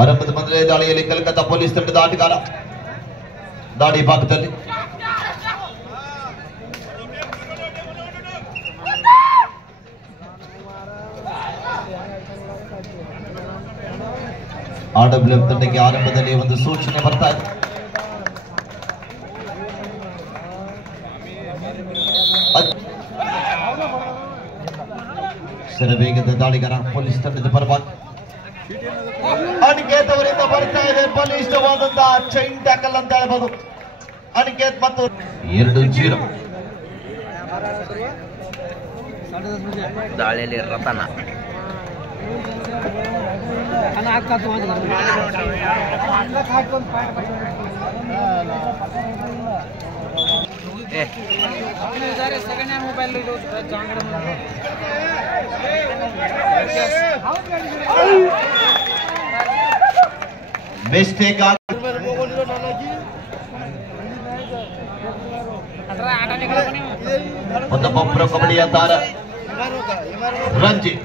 ಆರಂಭದ ಮೊದಲನೇ ದಾಳಿಯಲ್ಲಿ ಕಲ್ಕತ್ತಾ ಪೊಲೀಸ್ ತಂಡದ ಆಟಗಾರ ದಾಳಿ ಭಾಗದಲ್ಲಿ RWF ತಂಡಕ್ಕೆ ಆರಂಭದಲ್ಲಿ ಒಂದು ಸೂಚನೆ ಬರ್ತಾ ಇದೆ. ವೇಗದ ದಾಳಿಗಾರ ಪೊಲೀಸ್ ತಂಡದ ಪರವಾಗಿ ಅನಿಕೇತ್ ಅವರಿಂದ ಬರ್ತಾ ಇದೆ. ಬಲಿಷ್ಠವಾದಂತಹ ಚೈನ್ ಟ್ಯಾಕಲ್ ಅಂತ ಹೇಳ್ಬೋದು. ಅನಿಕೇತ್ ಮತ್ತು 2-0 ದಾಳಿಯಲ್ಲಿ ರತನ ಮಿಸ್ಟೇಕ್ ಮತ್ತೊಬ್ಬ ಪ್ರೊ ಕಬಡ್ಡಿಯ ತಾರ ರಂಜಿತ್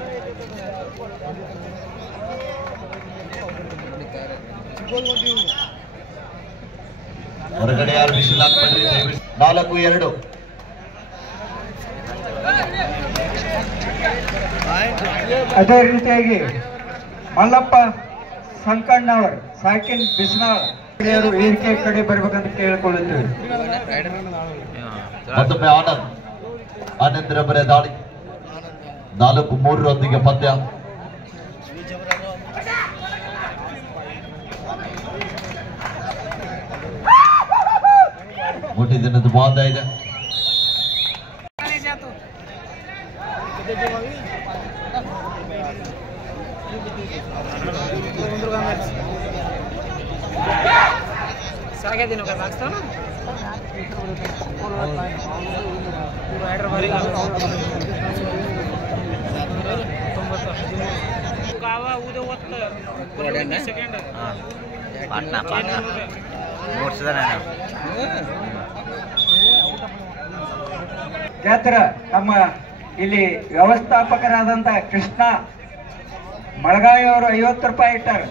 ಹೊರಗಡೆ ಯಾರು ಬಿಸಿಲು ಹಾಕ್ಬೇಡ್ರಿ. 4-2 ಅದೇ ರೀತಿಯಾಗಿ ಮಲ್ಲಪ್ಪ ಸಂಕಣ್ಣವರ್ ಸಾಕಿನ್ ಬಿಸ್ನಾಳ್ ವೇದಿಕೆ ಕಡೆ ಬರ್ಬೇಕಂತ ಕೇಳಿಕೊಳ್ಳುತ್ತೇವೆ. ಮತ್ತೊಮ್ಮೆ ಆನಂದ್ ರವರ ದಾಳಿ 4-3 ಪಂದ್ಯ. मोटी दिन तो बहुत है सागे दिनों का लागता ना पूरा हेडर भरी कावा उदे वत्त सेकंड पाटना ನೋಡ್ಸಿದಾನೆ ಯಾತ್ರ ನಮ್ಮ ಇಲ್ಲಿ ವ್ಯವಸ್ಥಾಪಕರಾದಂತ ಕೃಷ್ಣ ಮಳಗಾವಿ ಅವರು 50 ರೂಪಾಯಿ ಇಟ್ಟಾರ.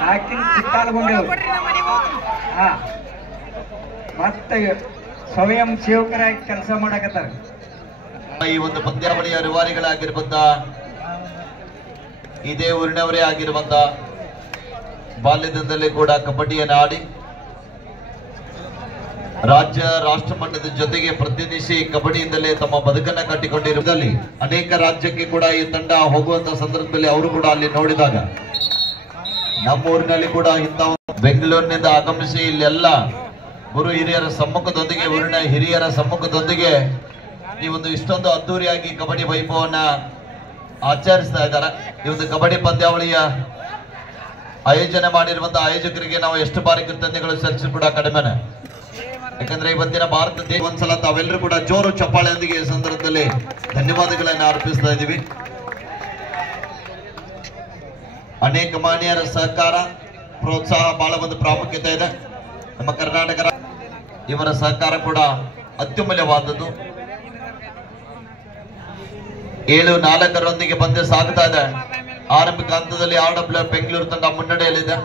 ಸಾಕಿನ ಚಿತ್ತಾಲ್ಗೊಂಡೇವು. ಮತ್ತೆ ಸ್ವಯಂ ಸೇವಕರಾಗಿ ಕೆಲಸ ಮಾಡಕತ್ತಾರ. ಈ ಒಂದು ಪಂದ್ಯಾವಳಿಯ ರೂವಾರಿಗಳಾಗಿರುವಂತ ಇದೇ ಊರಿನವರೇ ಆಗಿರುವಂತ ಬಾಲ್ಯದಿಂದಲೇ ಕೂಡ ಕಬಡ್ಡಿಯನ್ನು ಆಡಿ ರಾಜ್ಯ ರಾಷ್ಟ್ರ ಮಟ್ಟದ ಜೊತೆಗೆ ಪ್ರತಿನಿಧಿಸಿ ಕಬಡ್ಡಿಯಿಂದಲೇ ತಮ್ಮ ಬದುಕನ್ನ ಕಟ್ಟಿಕೊಂಡಿರುವುದರಲ್ಲಿ ಅನೇಕ ರಾಜ್ಯಕ್ಕೆ ಕೂಡ ಈ ತಂಡ ಹೋಗುವಂತ ಸಂದರ್ಭದಲ್ಲಿ ಅವರು ಕೂಡ ಅಲ್ಲಿ ನೋಡಿದಾಗ ನಮ್ಮೂರಿನಲ್ಲಿ ಕೂಡ ಇಂಥ ಬೆಂಗಳೂರಿನಿಂದ ಆಗಮಿಸಿ ಇಲ್ಲೆಲ್ಲ ಗುರು ಹಿರಿಯರ ಸಮ್ಮುಖದೊಂದಿಗೆ ಊರಿನ ಹಿರಿಯರ ಸಮ್ಮುಖದೊಂದಿಗೆ ಈ ಒಂದು ಇಷ್ಟೊಂದು ಅದ್ದೂರಿಯಾಗಿ ಕಬಡ್ಡಿ ವೈಭವನ್ನ ಆಚರಿಸ್ತಾ ಇದ್ದಾರೆ. ಈ ಒಂದು ಕಬಡ್ಡಿ ಪಂದ್ಯಾವಳಿಯ ಆಯೋಜನೆ ಮಾಡಿರುವಂತಹ ಆಯೋಜಕರಿಗೆ ನಾವು ಎಷ್ಟು ಬಾರಿ ಕೃತಜ್ಞತೆಗಳು ಸಲ್ಲಿಸಿ ಕೂಡ ಕಡಿಮೆನೆ. ಯಾಕಂದ್ರೆ ಇವತ್ತಿನ ಭಾರತ ದೇಶ ಒಂದ್ಸಲ ತಾವೆಲ್ಲರೂ ಕೂಡ ಜೋರು ಚಪ್ಪಾಳೆಯೊಂದಿಗೆ ಈ ಸಂದರ್ಭದಲ್ಲಿ ಧನ್ಯವಾದಗಳನ್ನು ಅರ್ಪಿಸ್ತಾ ಇದ್ದೀವಿ. ಅನೇಕ ಮಾನ್ಯರ ಸಹಕಾರ ಪ್ರೋತ್ಸಾಹ ಬಹಳ ಒಂದು ಪ್ರಾಮುಖ್ಯತೆ ಇದೆ. ನಮ್ಮ ಕರ್ನಾಟಕ ಇವರ ಸಹಕಾರ ಕೂಡ ಅತ್ಯಮೂಲ್ಯವಾದದ್ದು. 7-4 ಪಂದ್ಯ ಸಾಗ್ತಾ ಇದೆ. ಆರಂಭಿಕ ಹಂತದಲ್ಲಿ RWF ಬೆಂಗಳೂರು ತಂಡ ಮುನ್ನಡೆಯಲ್ಲಿದೆ.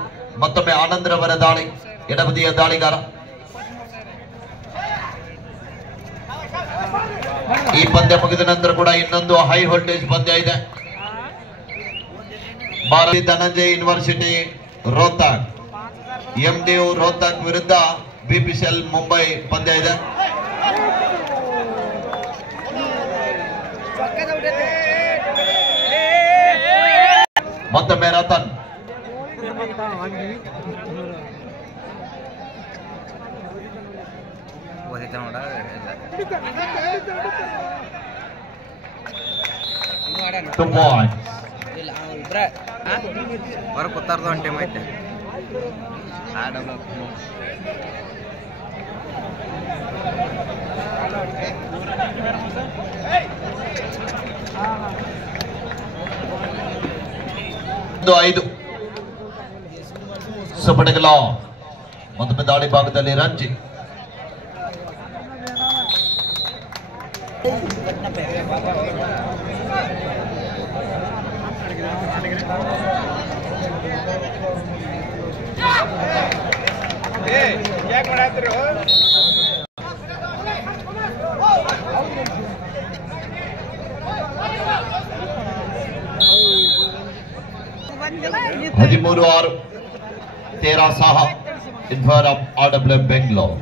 ಮತ್ತೊಮ್ಮೆ ಆನಂದ್ ರವರ ದಾಳಿ, ಎಡಬದಿಯ ದಾಳಿಗಾರ. ಈ ಪಂದ್ಯ ಮುಗಿದ ನಂತರ ಕೂಡ ಇನ್ನೊಂದು ಹೈ ವೋಲ್ಟೇಜ್ ಪಂದ್ಯ ಇದೆ. ಭಾರತೀಯ ಧನಂಜಯ ಯೂನಿವರ್ಸಿಟಿ ರೋಹ್ತಕ್ MDU ರೋಹ್ತಕ್ ವಿರುದ್ಧ BPCL ಮುಂಬೈ ಪಂದ್ಯ ಇದೆ. ಮತ್ತೊಮ್ಮೆ ರತನ್ ಹೊರ ಕೂತಾರ್ದು ಒಂದು ಟೈಮ್ ಐತೆ. ಐದು ಸುಪಟಗಲ ಮತ್ತೊಮ್ಮೆ ದಾಳಿ ಭಾಗದಲ್ಲಿ Ranjit 13-6 13-6 in favor of RWM Bangalore.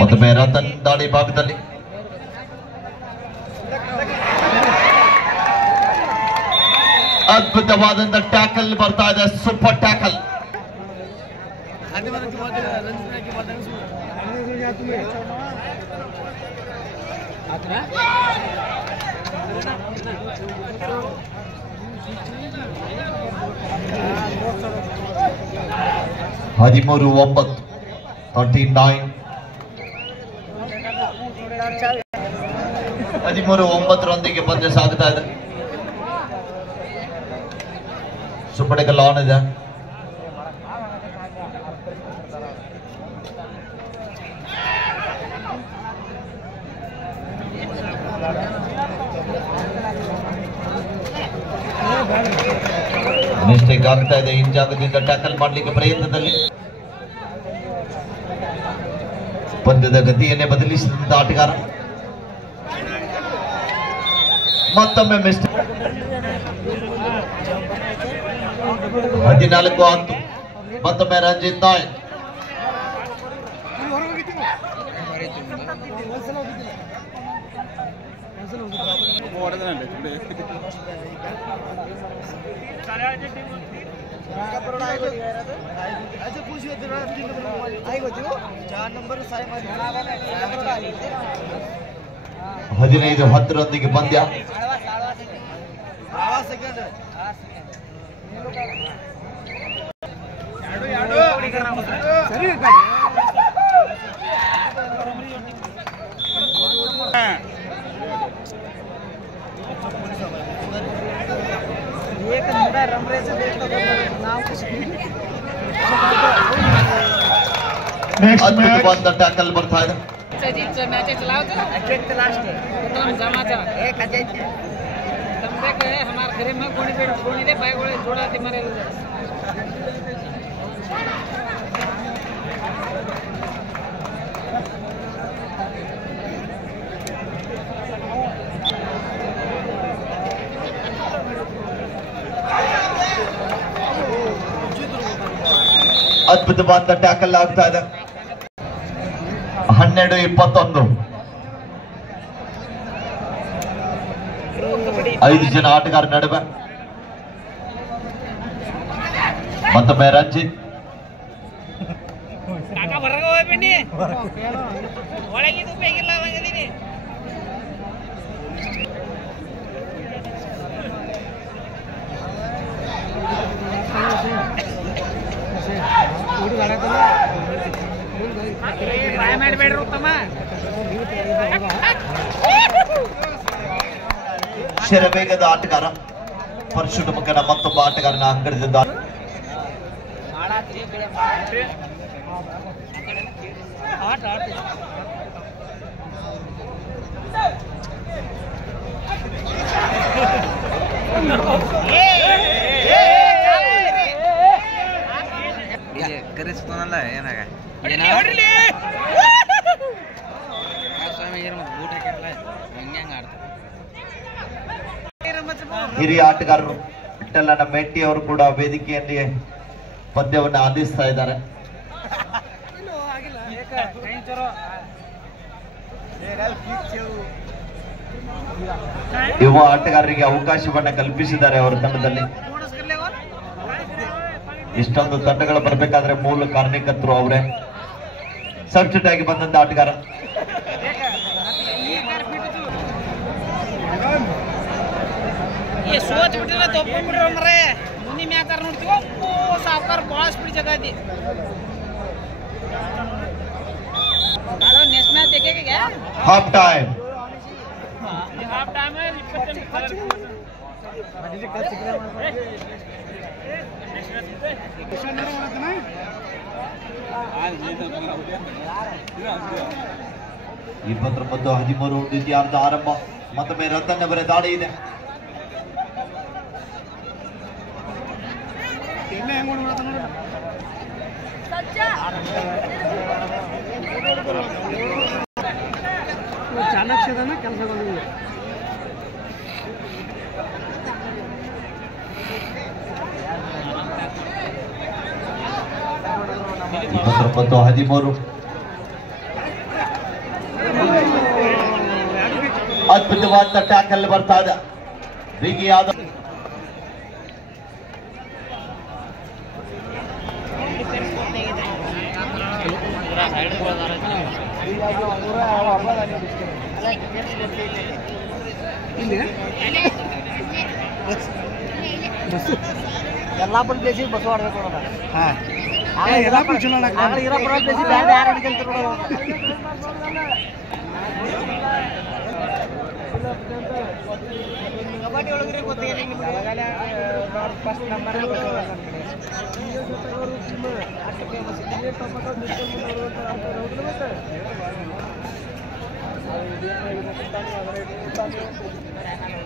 ಮತ್ತೊಮ್ಮೆ ರತನ್ ದಾಳಿ ಭಾಗದಲ್ಲಿ ಅದ್ಭುತವಾದಂತ ಟ್ಯಾಕಲ್ ಬರ್ತಾ ಇದೆ, ಸೂಪರ್ ಟ್ಯಾಕಲ್. ಹದಿಮೂರು 9 13-9 13-9 ಪಂದ್ಯ ಸಾಗುತ್ತಾ ಇದೆ. ಸುಪಡೆಗಲ್ ಆನ್ ಇದೆ. ಮಿಸ್ಟೇಕ್ ಆಗ್ತಾ ಇದೆ. ಹಿಂಜಾಗದಿಂದ ಟ್ಯಾಕಲ್ ಮಾಡಲಿಕ್ಕೆ ಪ್ರಯತ್ನದಲ್ಲಿ ಪಂದ್ಯದ ಗತಿಯನ್ನೇ ಬದಲಿಸಿದಂತ ಆಟಗಾರ. ಮತ್ತೊಮ್ಮೆ ಮಿಸ್ಟೇಕ್. 14-10 ಮತ್ತೊಮ್ಮೆ ರಂಜಿತ್ ನಾಯಕ್. ಹದಿನೈದು 10 ಪಂದ್ಯ. ಅದ್ಭುತವಾದ ಟ್ಯಾಕಲ್ ಬರ್ತಾ ಇದೆ. ಅದ್ಭುತವಾದ ಟ್ಯಾಕಲ್ ಆಗ್ತಾ ಇದೆ. 12-21 5 ಜನ ಆಟಗಾರ ನಡುವೆ. ಮತ್ತೊಮ್ಮೆ ರಂಜಿತ್. ಶರವೇಗದ ಆಟಗಾರ ಪರಶುಡ ಮಗನ ಮತ್ತೊಬ್ಬ ಆಟಗಾರನ ಅಂಗಡಿಸಿದ್ದಾರೆ. ಕರೆಸ್ತಾನಲ್ಲ ಏನಾಗ ಹಿರಿಯ ಆಟಗಾರರು ವಿಠ್ಠಲನ ಮೆಟ್ಟಿ ಅವರು ಕೂಡ ವೇದಿಕೆಯಲ್ಲಿ ಪಂದ್ಯವನ್ನು ಆದಿಸ್ತಾ ಇದ್ದಾರೆ. ಯುವ ಆಟಗಾರರಿಗೆ ಅವಕಾಶವನ್ನ ಕಲ್ಪಿಸಿದ್ದಾರೆ ಅವರ ತಂಡದಲ್ಲಿ. ಇಷ್ಟೊಂದು ತಂಡಗಳು ಬರಬೇಕಾದ್ರೆ ಮೂಲ ಕಾರಣಕರ್ತರು ಅವರೇ. ಸಬ್ಸ್ಟಿಟ್ಯೂಟ್ ಆಗಿ ಬಂದಂತ ಆಟಗಾರ ಸೋತ್ ಬಿಟ್ಟಿಲ್ಲ, ತಪ್ಕೊಂಡ್ಬಿಟ್ರೆ ಮರೇ ಮುಂದಿನ ಮ್ಯಾಚಾರ ನೋಡ್ತೀವಿ. ಸಾವುಕಾರ ಭಾಳ ಸ್ಪೀಡ್ ಜಗತಿ ನೆಕ್ಸ್ಟ್ ಮ್ಯಾಚ್ ತೆಗೆಗೆ ಹಾಫ್ ಟೈಮ್. ಹಾಫ್ ಟೈಮ್ 29-13 ದ್ವಿತೀಯಾರ್ಧ ಆರಂಭ. ಮತ್ತೊಮ್ಮೆ ರತನ್ ಅವರ ದಾಳಿ ಇದೆ. ಚಾಣಕ್ಯದನ ಕೆಲಸಗಳು 13 ಅದ್ಭುತವಾದ ಟ್ಯಾಕಲ್ ಬರ್ತಾ ಇದೆ. ಬಿಗಿಯಾದ ಯಲ್ಲಾಪುರ ಪ್ಲೇಸಿಗೆ ಬಸ್ ಆಡ್ಬೇಕು ನೋಡ. ಯಲ್ಲಾಪುರ ಚಲೋ ಇರಾಪುರ ಪ್ಲೇಸಿಗೆ ಬ್ಯಾಡ ಯಾರು ಅಡ್ಕಂತ ನೋಡ. ಕಬಡ್ಡಿ ಒಳಗ್ರಿ ಗೊತ್ತಿಲ್ಲ ನಿಮ್ಗೆ. ಫಸ್ಟ್ ನಂಬರ್ ಅಷ್ಟು ಫೇಮಸ್ ಇದೆ.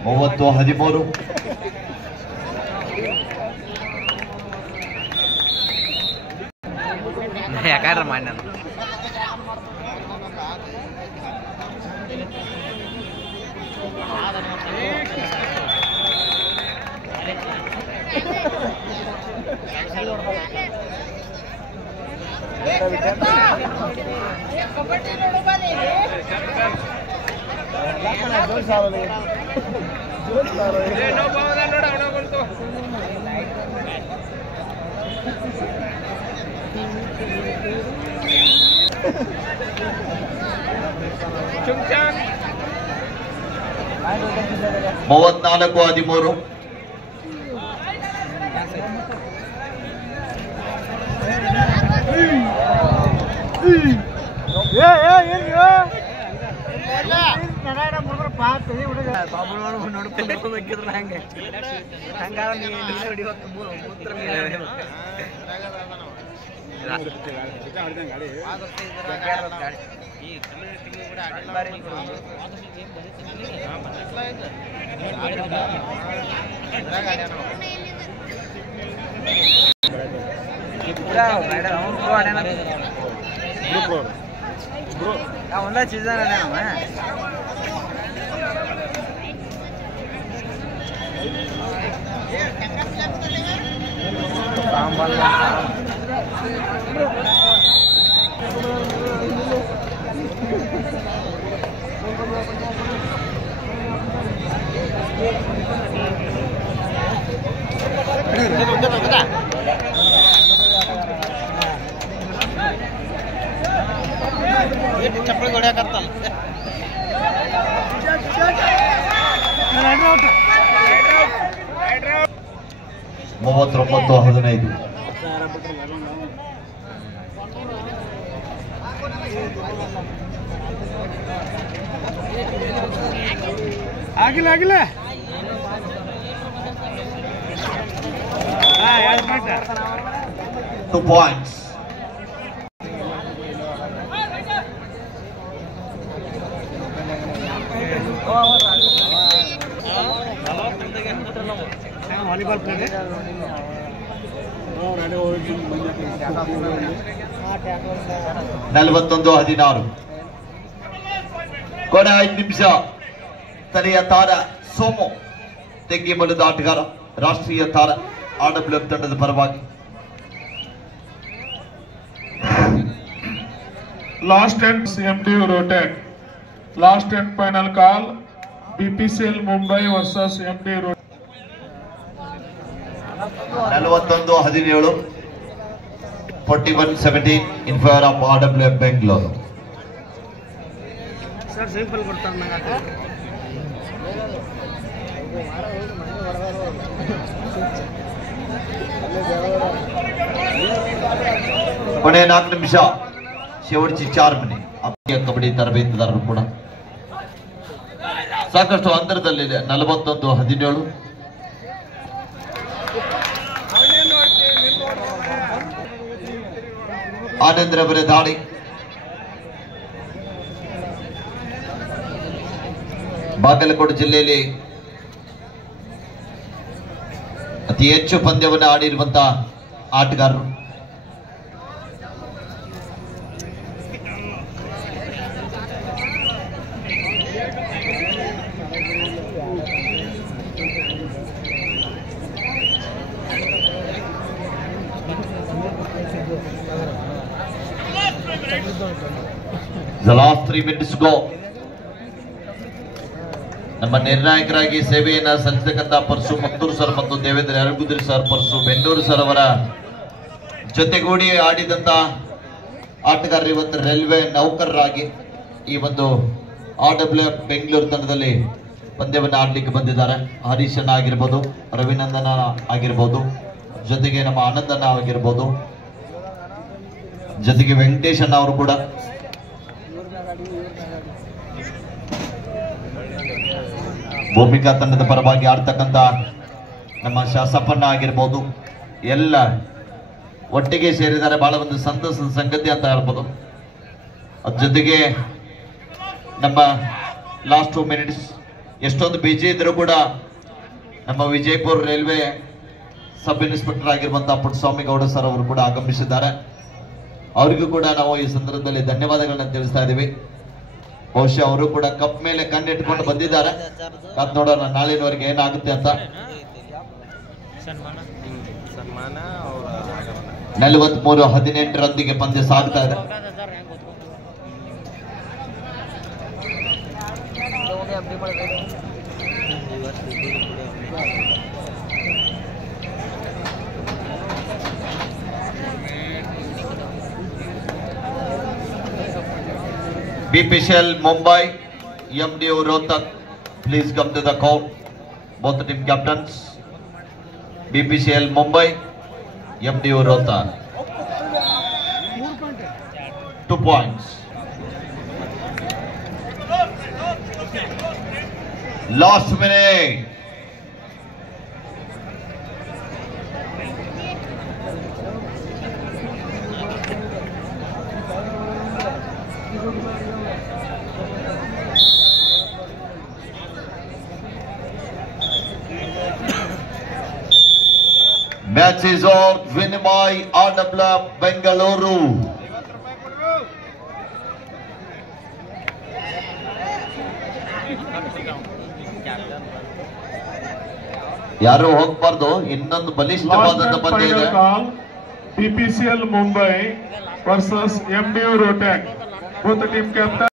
30-13 ಯಾಕಾರ ಮಾಡಿ ನಾನು ಮೂವತ್ನಾಲ್ಕು 13 ನೋಡ್ಕೊಂಡಿದ್ರು ಹಂಗೆ ಹಂಗಾರ ಮೂತ್ರ ಒಂದ ಸೀಸನ್ ಅದೇ ನಮ್ಮ ಚಪ್ಪಲಿ ಹೊಡ್ಯಾಕತ್ತಲ್ಲ 39-15 ಆಗಿಲ್ಲ 2 points. ವಾಲಿಬಾಲ್ ಪ್ಲೇ 41-16 ಕೊನೆ 5 ನಿಮಿಷ. ತಲೆಯ ತಾರ ಸೋಮು ತೆಗ್ಗಿಮಲದ ಆಟಗಾರ, ರಾಷ್ಟ್ರೀಯ ತಾರ RWF ತಂಡದ ಪರವಾಗಿ. Last and CMD rotate. Last and final call. BPCL Mumbai versus MD rotate. 41-17 41-17 in favor of RWF Bangalore. Sir simple ಕೊಡ್ತಾರೆ ನಂಗೆ ಕೊನೆ 4 ನಿಮಿಷ, शेवटची 4 मिनिट. आपल्या कबड्डी ತರಬೇತುದಾರರು ಕೂಡ ಸಾಕಷ್ಟು ಅಂತರದಲ್ಲಿದೆ. 41-17 ಆನಂದ್ರ ಅವರ ದಾಳಿ. ಬಾಗಲಕೋಟೆ ಜಿಲ್ಲೆಯಲ್ಲಿ ಅತಿ ಹೆಚ್ಚು ಪಂದ್ಯವನ್ನು ಆಡಿರುವಂತಹ ಆಟಗಾರರು. The last 3 minutes go. ನಮ್ಮ ನಿರ್ಣಾಯಕರಾಗಿ ಸೇವೆಯನ್ನ ಸಲ್ಲಿಸತಕ್ಕಂಥ ಪರಸು ಮತ್ತೂರು ಸರ್ ಮತ್ತು ದೇವೇಂದ್ರ ಯರಗುದ್ರಿ ಸರ್, ಪರಸು ಬೆನ್ನೂರು ಸರ್ ಅವರ ಜೊತೆಗೂಡಿ ಆಡಿದಂತ ಆಟಗಾರರು ಇವತ್ತು ರೈಲ್ವೆ ನೌಕರರಾಗಿ ಈ ಒಂದು RWF ಬೆಂಗಳೂರು ತಂಡದಲ್ಲಿ ಪಂದ್ಯವನ್ನು ಆಡ್ಲಿಕ್ಕೆ ಬಂದಿದ್ದಾರೆ. ಹರೀಶಣ್ಣ ಆಗಿರ್ಬೋದು, ರವಿನಂದನ ಆಗಿರ್ಬೋದು, ಜೊತೆಗೆ ನಮ್ಮ ಆನಂದಣ್ಣ ಆಗಿರ್ಬೋದು, ಜೊತೆಗೆ ವೆಂಕಟೇಶಣ್ಣ ಅವರು ಕೂಡ. ಭೂಮಿಕಾ ತಂಡದ ಪರವಾಗಿ ಆಡ್ತಕ್ಕಂಥ ನಮ್ಮ ಶಾಸಪ್ಪಣ್ಣ ಆಗಿರ್ಬೋದು, ಎಲ್ಲ ಒಟ್ಟಿಗೆ ಸೇರಿದ್ದಾರೆ. ಬಹಳ ಒಂದು ಸಂತಸದ ಸಂಗತಿ ಅಂತ ಹೇಳ್ಬೋದು. ಅದ್ರ ಜೊತೆಗೆ ನಮ್ಮ ಲಾಸ್ಟ್ 2 ಮಿನಿಟ್ಸ್ ಎಷ್ಟೊಂದು ಬಿಜಿ ಇದ್ರು ಕೂಡ ನಮ್ಮ ವಿಜಯಪುರ ರೈಲ್ವೆ ಸಬ್ ಇನ್ಸ್ಪೆಕ್ಟರ್ ಆಗಿರುವಂತಹ ಪುಟ್ಟಸ್ವಾಮಿ ಗೌಡ ಸರ್ ಅವರು ಕೂಡ ಆಗಮಿಸಿದ್ದಾರೆ. ಅವರಿಗೂ ಕೂಡ ನಾವು ಈ ಸಂದರ್ಭದಲ್ಲಿ ಧನ್ಯವಾದಗಳನ್ನ ತಿಳಿಸ್ತಾ ಇದ್ದೀವಿ. ಬಹುಶಃ ಅವರು ಕೂಡ ಕಪ್ ಮೇಲೆ ಕಣ್ಣಿಟ್ಕೊಂಡು ಬಂದಿದ್ದಾರೆ. ಕಾದ್ ನೋಡೋಣ ನಾಳಿನವರೆಗೆ ಏನಾಗುತ್ತೆ ಅಂತ. 43-18 ಪಂದ್ಯ ಸಾಗ್ತಾ ಇದೆ. BPCL Mumbai, MDO Rohtak, please come to the court. Both the team captains. BPCL Mumbai, MDO Rohtak. 2 points. Last minute. Match is on. Vinimay RWF Bengaluru. ಯಾರು ಹೋಗ್ಬಾರ್ದು. ಇನ್ನೊಂದು ಬಲಿಷ್ಠವಾದಂತ ಪಂದ್ಯ ಇದೆ. BPCL Mumbai versus MDO Rohtak. Both the team captain.